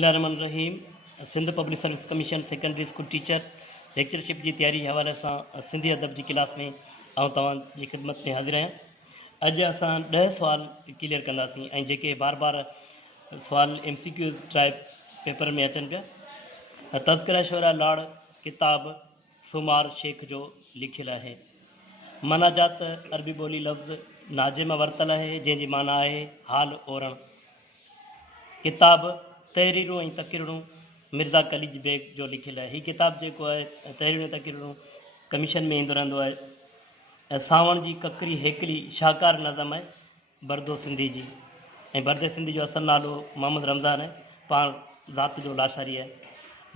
रहीम Sindh Public Service Commission secondary school teacher lectureship की तैयारी हवाले से सिंधी अदब की क्लास में तव्हांजी खिदमत में हाज़िर आहियां। अॼु असां 10 सवाल क्लियर कंदासीं ऐं जेके बार बार सवाल MCQ टाइप पेपर में अचनि पिया। तज़किरा शोरा लाड़ किताब सुमार शेख जो लिखियल है। मनाजात अरबी बोली लफ़्ज़ नाजे में वरतल है जैसी माना है हाल ओरण। किताब तहरीरूं ऐं तक़रीरूं मिर्ज़ा कलीज बेग जो लिखियल है। ही किताब जो है तहरीरूं ऐं तक़रीरूं कमीशन में ईंदो रहंदो है। सावण जी ककरी हेकली शाहकार नज़म है बरदो सिंधी जी ऐं बरदे सिंधी जो असल नालो मोहम्मद रमज़ान है। पाण ज़ात जो लाशारी है।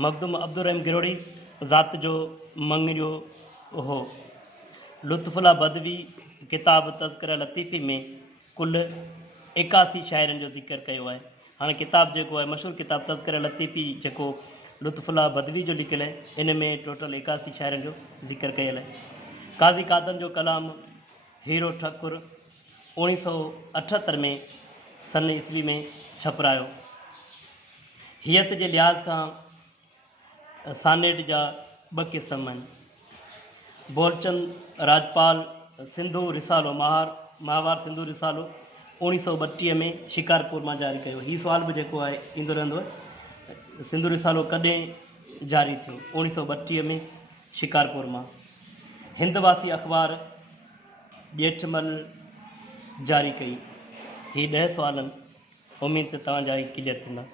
मखदूम अब्दुर्रहीम गिरोड़ी ज़ात जो मंगरियो हो। लुत्फ़ुल्ला बदवी किताब तज़किरा लतीफ़ी में कुल 81 शाइरनि जो ज़िक्र कयो है। हाँ किताब जो है मशहूर किताब तज़किरा लतीफ़ी जो लुत्फ़ुल्ला बदवी जो लिखियल है इन में टोटल 81 शाइरनि जो ज़िक्र कयल है। काज़ी कादम जो कलाम हीरो ठाकुर 1978 में सन ईस्वी में छपरायो। हियत के लिहाज का सानेट जा 2 क़िस्म आहिनि। बोलचंद राजपाल सिंधु रिसालो महावार सिंधु रिसालो 1932 में शिकारपुर में जारी कयो। ही सवाल भी जो है ईंदो रहंदो है। सिंधु रिसालो कॾहिं जारी थियो? 1932 में शिकारपुर में। हिंदवासी अख़बार ॼेठमल जारी कई। ही 10 सवाल उम्मीद तव्हांजा क्लियर थींदा।